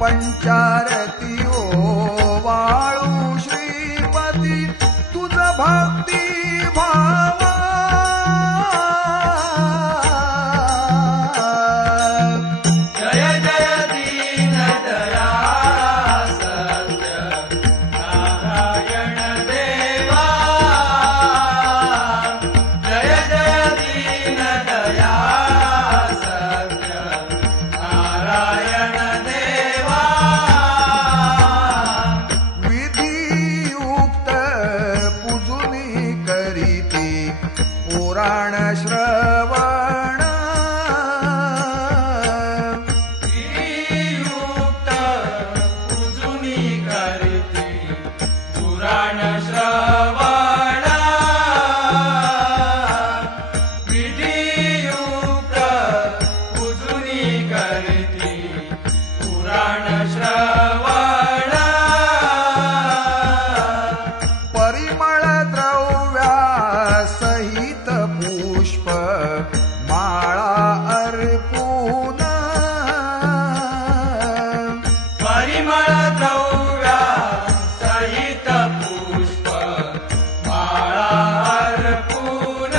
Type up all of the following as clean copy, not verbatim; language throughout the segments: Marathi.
पंचारती ओवाळू श्रीपती तुझ भक्ती भावा जय जय दीन दयाळा सत्य नारायण देवा जय जय दीन दयाळा सत्य नारायण देवा विधियुक्त पूजुनी करीती पुराण श्रवण विधियुक्त पूजुनी करीती पुराण श्रवण विधियुक्त पूजुनी करीती पुराण श्रवण परिमळ द्रव्या सहित पुष्प माळा अर्पून परिमळ द्रव्या सहित पुष्प माळा अर्पून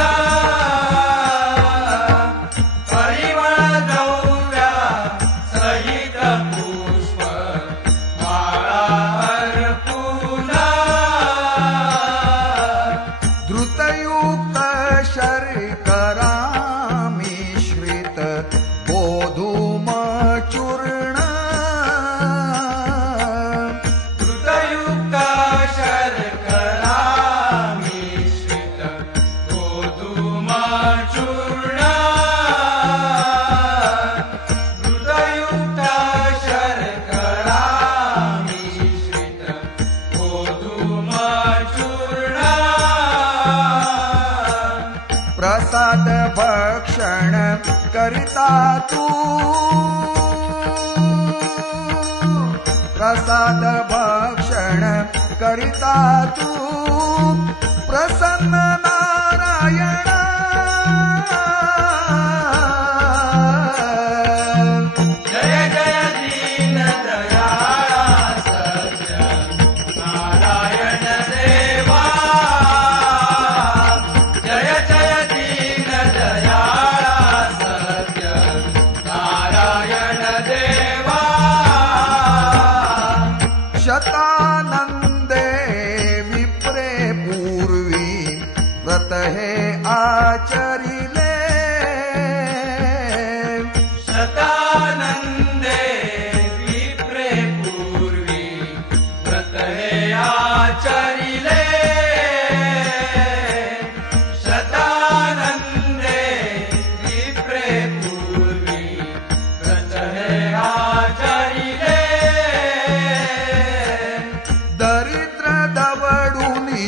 परिमळ द्रव्या सहित पुष्प माळा अर्पून धृतयुक्त शर्करा मिश्रित गोधूम चूर्ण धृतयुक्त शर्करा मिश्रित गोधूम चूर्ण धृतयुक्त शर्करा मिश्रित गोधूम चूर्ण प्रसाद भक्षण करिता तू प्रसाद भक्षण करिता तू प्रसन्न नारायण जय जय दीन दयाळा सत्य नारायण देवा जय जय दीन दयाळा सत्य नारायण देवा शतानंदे विप्रे पूर्वी व्रत हे आचरिले शतानंदे विप्रे पूर्वी व्रत हे आचरिले शतानंदे विप्रे पूर्वी व्रत हे आचरिले दरिद्र दवडुनी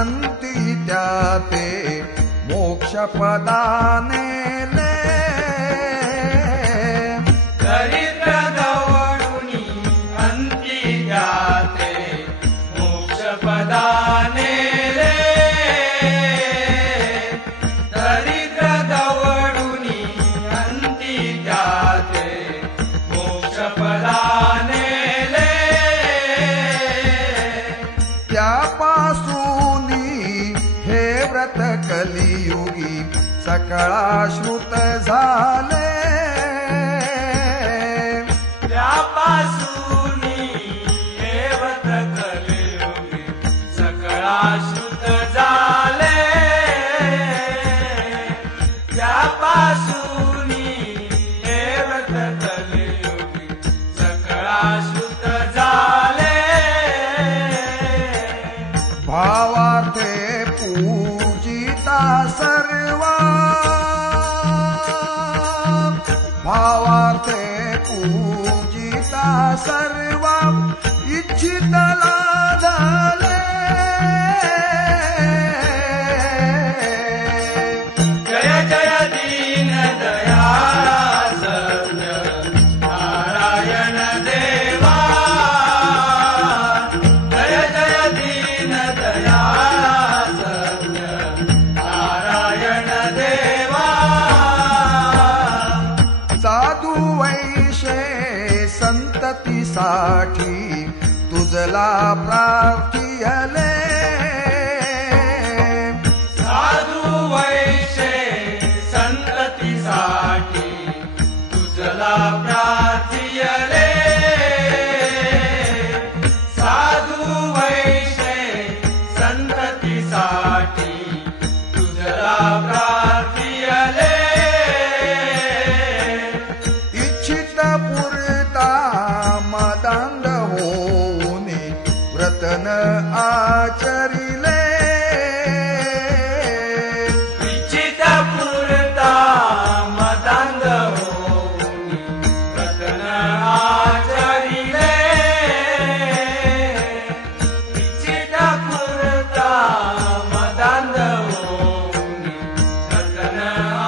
अंती त्याते मोक्ष पदानेले दरिद्र दवडुनी अंती जाते मोक्षपदानेले दरिद्र दवडुनी अंती जाते मोक्षपदानेले त्यापासूनी हे व्रत कलियुगी सकळाश्रुत झाले त्यापासूनी हे व्रत कलियुगी सकळाश्रुत झाले त्यापासूनी हे व्रत कलियुगी सकळाश्रुत झाले भावार्थे पूजिता सर्वा भावार्थे पूजिता सर्वा इच्छितला झाले जय जय दीन दयाळा सत्य नारायण देवा जय जय दीन दयाळा सत्य नारायण देवा साधू वैशे संत संततीसाठी तुझला प्रार्थियले साधू वैशे संततीसाठी तुझला प्रार्थियले साधू वैशे संततीसाठी तुझला प्रार्थियले इच्छित पुरता मदांध होऊन व्रतन आचरिले इच्छित पुरता मदांध होऊन व्रतन आचरिले इच्छित पुरता मदांध होऊन व्रतन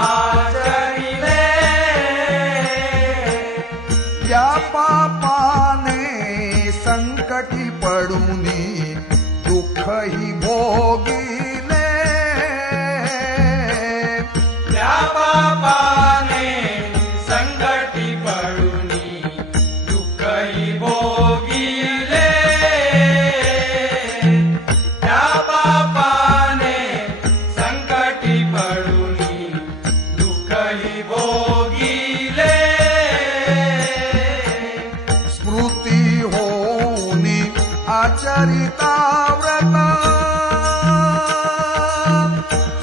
आचरिले त्या पापाने संकटी पडून दुःखही भोगिले त्या पापाने संकटी पडून दुःखही भोगिले त्या पापाने संकटी पडून दुःखही भोगिले स्मृती होऊन आचरिता व्रत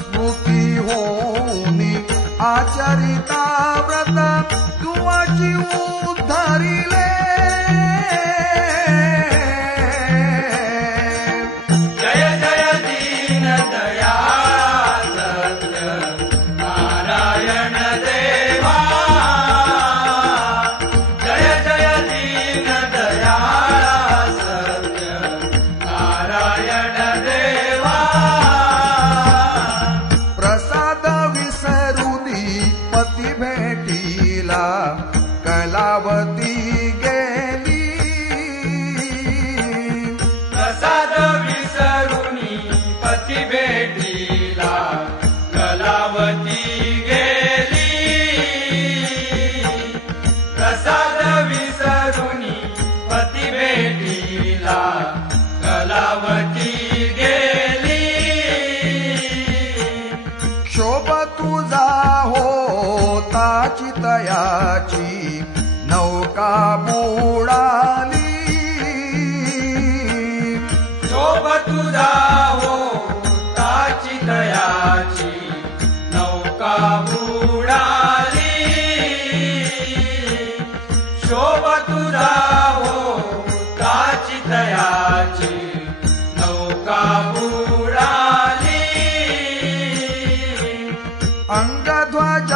स्मृती होऊन आचरिता व्रत तुझी उद्धरिले जय जय दीन दयाळ सत्य नारायण देवा जय जय दीन दयाळ सत्य नारायण देवा प्रसाद विसरुनी पती भेटीला कलावती गेली प्रसाद विसरुनी पती भेटीला कलावती गेली प्रसाद विसरुनी पती भेटीला कलावती गेली शोभ तुझा होता चितयाची नौका बुडाली शोभ तुझा हो ताची दयाची नौका बुडाली शोभ तुझा हो ताची दयाची नौका बुडाली अंगध्वज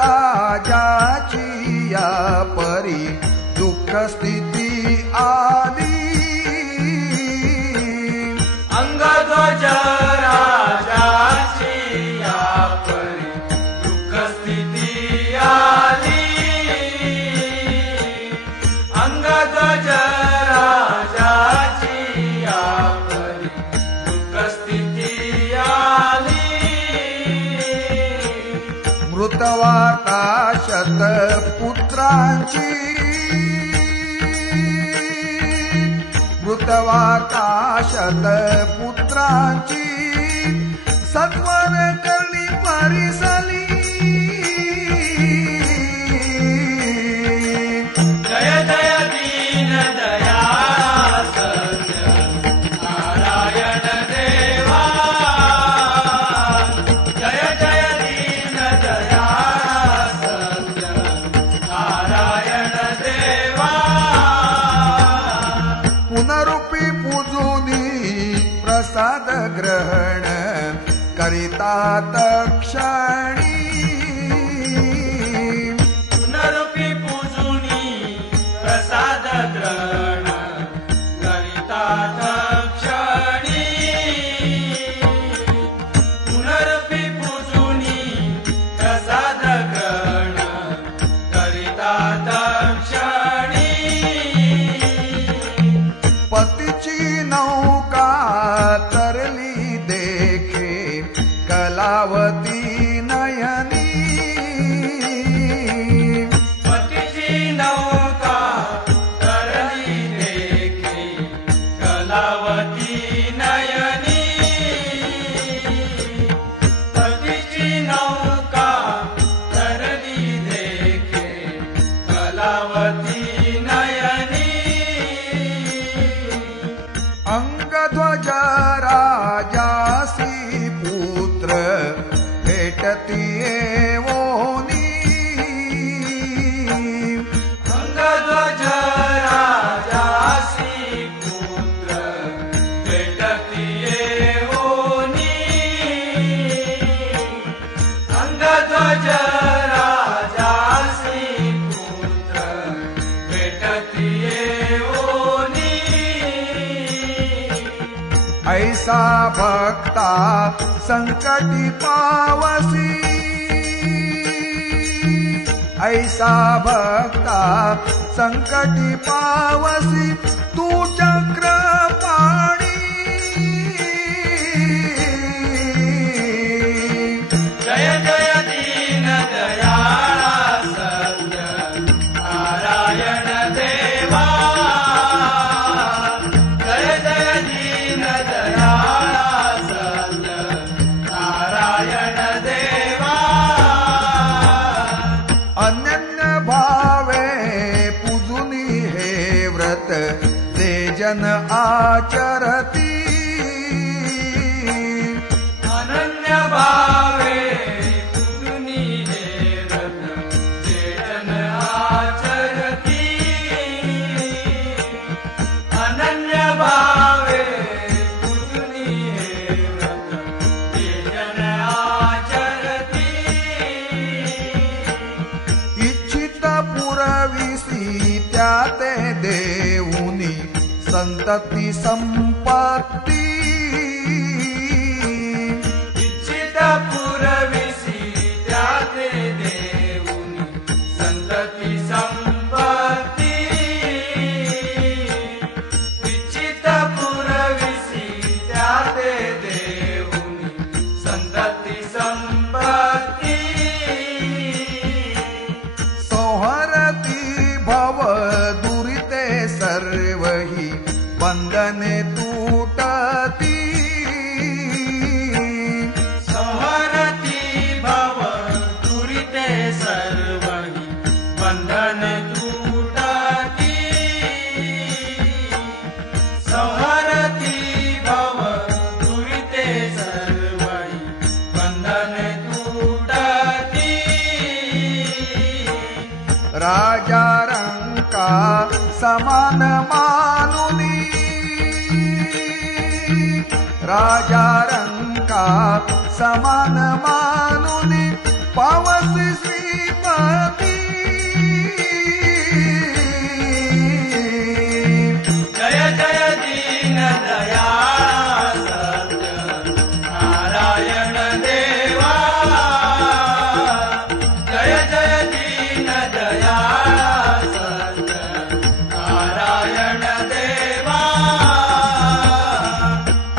राजाची या परी दुःख स्थिती आली अंगध्वज राजाची या परी दुःख स्थिती आली अंगध्वज राजाची या परी दुःख स्थिती आली मृतवार्ता शतपुत्रांची मृतवार्ता शतपुत्रांची सत्वर करणी परिसली जय जय दीन दयाळ सत्य नारायण देवा जय जय दीन दयाळ सत्य नारायण देवा पुनरुपी पूजुनी प्रसाद ग्रहण करिता तक्षणी पुनरुपी पूजुनी प्रसाद ग्रहण करिता तक्षणी पुनरुपी पूजुनी प्रसाद ग्रहण करिता तक्षणी पतीची नौका तरली देखे कलावती अंगध्वज राजासी पुत्र भेटती येवोनी अंगध्वज राजासी पुत्र भेटती येवोनी अंगध्वज राजासी पुत्र भेटती येवोनी ऐसा भक्ता संकटी पावसी ऐसा भक्ता संकटी पावसी तू चक्रपाणी जय जय दीन दयाळा सत्य नारायण देवा जय जय दीन दयाळा सत्य नारायण देवा अनन्य भावे पूजुनी हे व्रत जे जन आचरती अनन्य भावे तुझुनी हे व्रत जे जन आचरती अनन्य भावे तुझुनी हे व्रत जे जन आचरती इच्छित पुरविसी त्या ते देऊनी संतती संपत्ती इच्छित पुरविसी त्याते देऊनी संतती संपत्ती इच्छित पुरविसी त्याते देऊनी संतती संपत्ती संहरती भव दुरिते सर्वही बंधने तुटती संहरती भव दुरिते सर्वहि बंधन तुटती संहरती भव दुरिते सर्वहि बंधन तुटती राजा रंका समान मानुनी राजा रंका समान मानुनी पावसी श्रीपती जय जय दीन दयाळा सत्य नारायण देवा जय जय दीन दयाळा सत्य नारायण देवा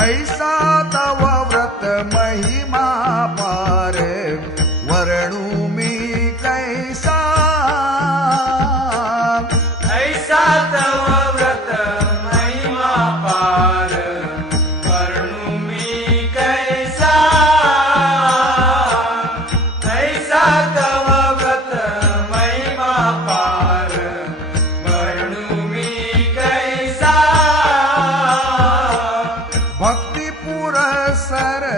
ऐसा तव व्रत महिमा पार वर्णू मी कैसा ऐसा तव व्रत महिमा पार वर्णू मी कैसा ऐसा तव व्रत महिमा पार वर्णू मी कैसा भक्ती पुरसर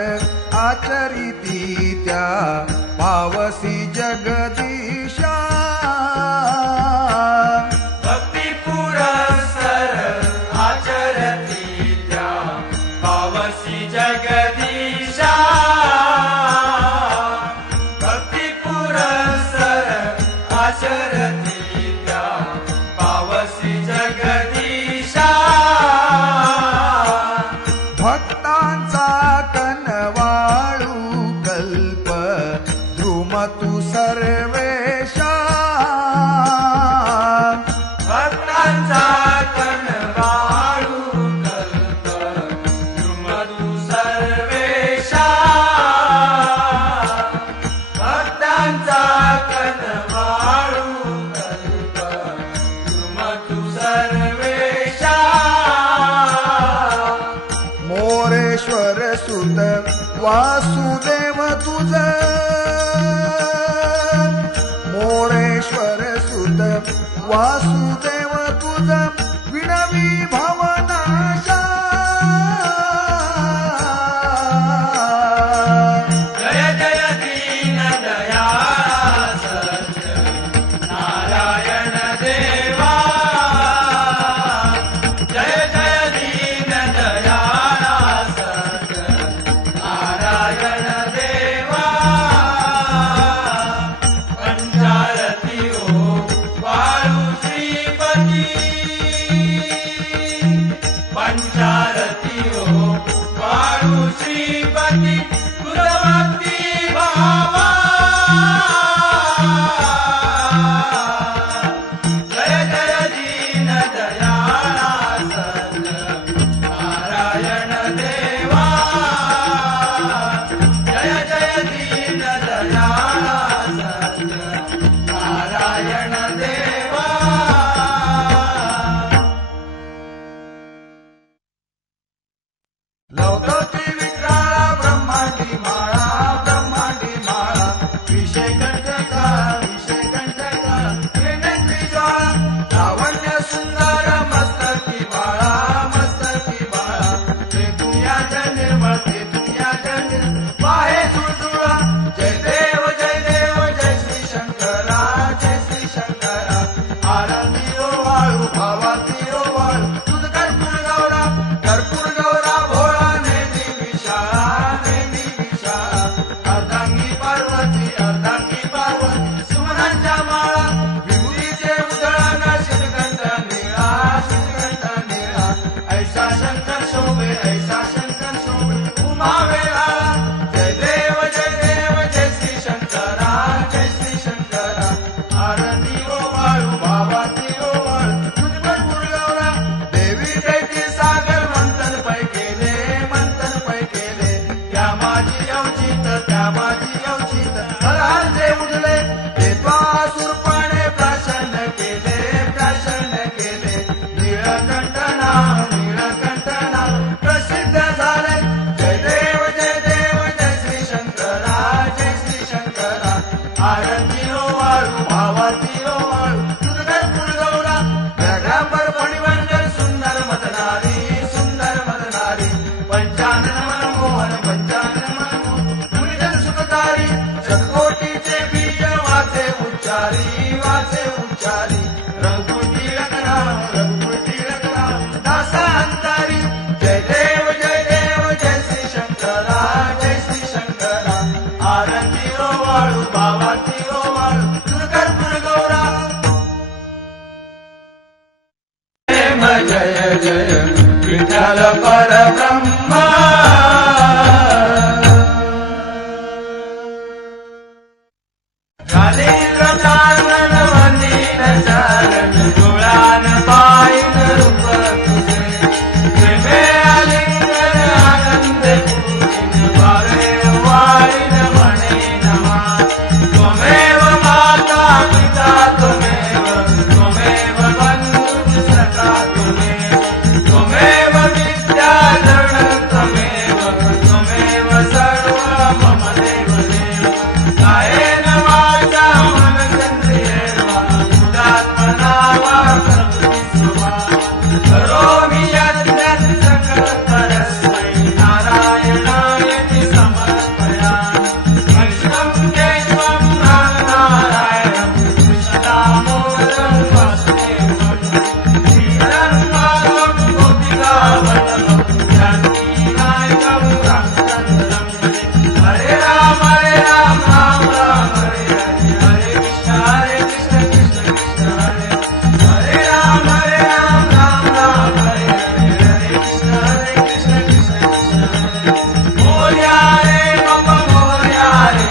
आचरिती त्या पावसी जगदीशा भक्ती पुरसर आचरती त्या पावसी जगदीशा भक्ती पुरसर आचरती त्या पावसी जगदीशा भक्तांचा कनवाळू कल्प द्रुम तू सर्वेशा भक्तांचा कनवाळू कल्प द्रुमदू सर्वेशा भक्तांचा कनवाळू कल्प द्रुमदू सर्वेशा मोरेश्वर सुत वासुदेव तुझ मोरेश्वर सुत वासुदेव तुझ विणवी भवनाशा दयाळा सत्यनारायण देवा जय जय दीन दयाळा सत्यनारायण देवा लवकती विक्राळा ब्रह्मांडी माळा विषय कंठका त्रिनेत्री ज्वाळा लावण्य सुंदर मस्तकी बाळा ते दुनियाच्या निर्मळ पाहे झुळझुळा जय देव जय श्री शंकरा आरती ओ वाळू भावाती ओ वाळू तुझ कर्पूर गौरा भोळा नेमी विशाळा अर्धांगी पार्वती सुमनांच्या माळा विभूतीचे उधळण शिरकंठ निळा ऐसा शंकर शोभे उमा वेळाळा जय देव जय श्री शंकरा आरती ओ वाळू भावाती ओ वाळू तुझ भरपूर गौरा देवी दैती सागर मंथन पै केले त्या माझी अवचित हरहरचे उडले ते त्वासुरपणे प्राशन केले नीळकंठ नाम प्रसिद्ध झाले जय देव जय श्री शंकरा आरती ओ वाळू भावाती ओ वाळू तुझ भरपूर गौरा व्याघ्रांबर फणीवंकर सुंदर मदनारी पंचानन मनमोहन मुनिजन सुखकारी शतकोटीचे बीज वाचे उच्चारी रघुकुटी लग्ना दासा अंतारी जय देव जय श्री शंकरा आरती ओ वाळू भावाती ओ वाळू तुझ कर्पूर गौरा जय विठ्ठल परब्रह्मा चालन वंदीन चरण डोळान पायन रूप तुझे प्रेमे आलिंगन आनंद पूजिन भावे वाळीन म्हणे नमा त्वमेव माता पिता त्वमेव बंधु सखा त्वमेव विद्याधर त्वमेव सर्व मम देव कायेन वाचा मनसेन्द्रियेर्वा बुद्धात्मना वा प्रकृतिस्वा करोमि यद्यत् सकलं परस्मै नारायणायति समर्पयामि कृष्णं केशवं नारायणं कृष्णदामोदरं वासुदेवं श्रीधरं माधवं गोपिकावल्लभं जानकीनायकं रामचन्द्रं हरे राम राम हरे हरे कृष्ण कृष्ण हरे हरे राम राम हरे हरे कृष्ण कृष्ण हरे मोरया रे बाबा मोरया रे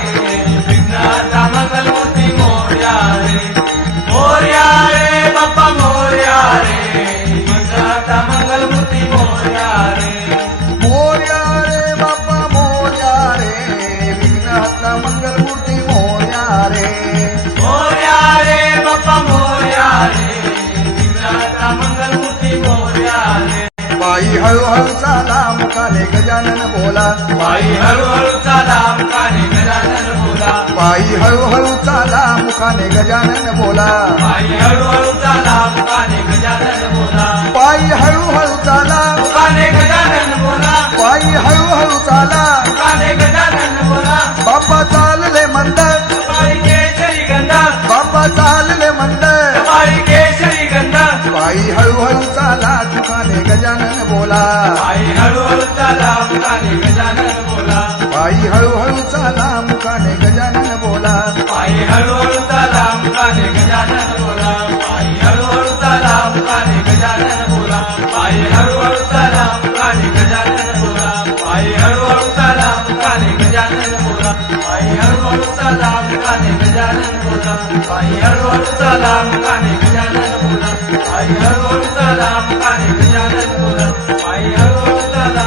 विघ्नहर्ता मंगलमूर्ती मोरया रे बाबा मोरया रे विघ्नहर्ता मंगलमूर्ती मोरया रे बाप्पा मोरया रे विघ्नहर्ता मंगलमूर्ती मोरया रे बाप्पा मोरया रे विघ्नहर्ता मंगलमूर्ती मोरया रे पायी हळूहळू चाला मुखाने गजानन बोला पायी हळूहळू चाला मुखाने गजानन बोला पायी हळूहळू चाला मुखाने गजानन बोला पायी हळूहळू चाला मुखाने गजानन बोला पायी हळूहळू चाला मुखाने गजानन बोला पायी हळूहळू चाला मुखाने गजानन बोला बाप्पा चालले मंद कपाळी केशरी गंधा बाप्पा चालले मंद कपाळी केशरी गंधा पायी हळूहळू चाला मुखाने गजानन बोला पायी हळूहळू चाला मुखाने गजानन बोला पायी हळूहळू चाला मुखाने गजानन बोला पायी हळूहळू चाला मुखाने गजानन बोला पायी हळूहळू चाला मुखाने गजानन बोला पायी हळूहळू चाला मुखाने गजानन बोला पायी हळूहळू चाला मुखाने गजानन बोला पायी हळूहळू चाला मुखाने गजानन बोला पायी हळूहळू चाला मुखाने गजानन बोला बोला पायी हळूहळू चला मुकाने गजानन बोला पायी हळूहळू चला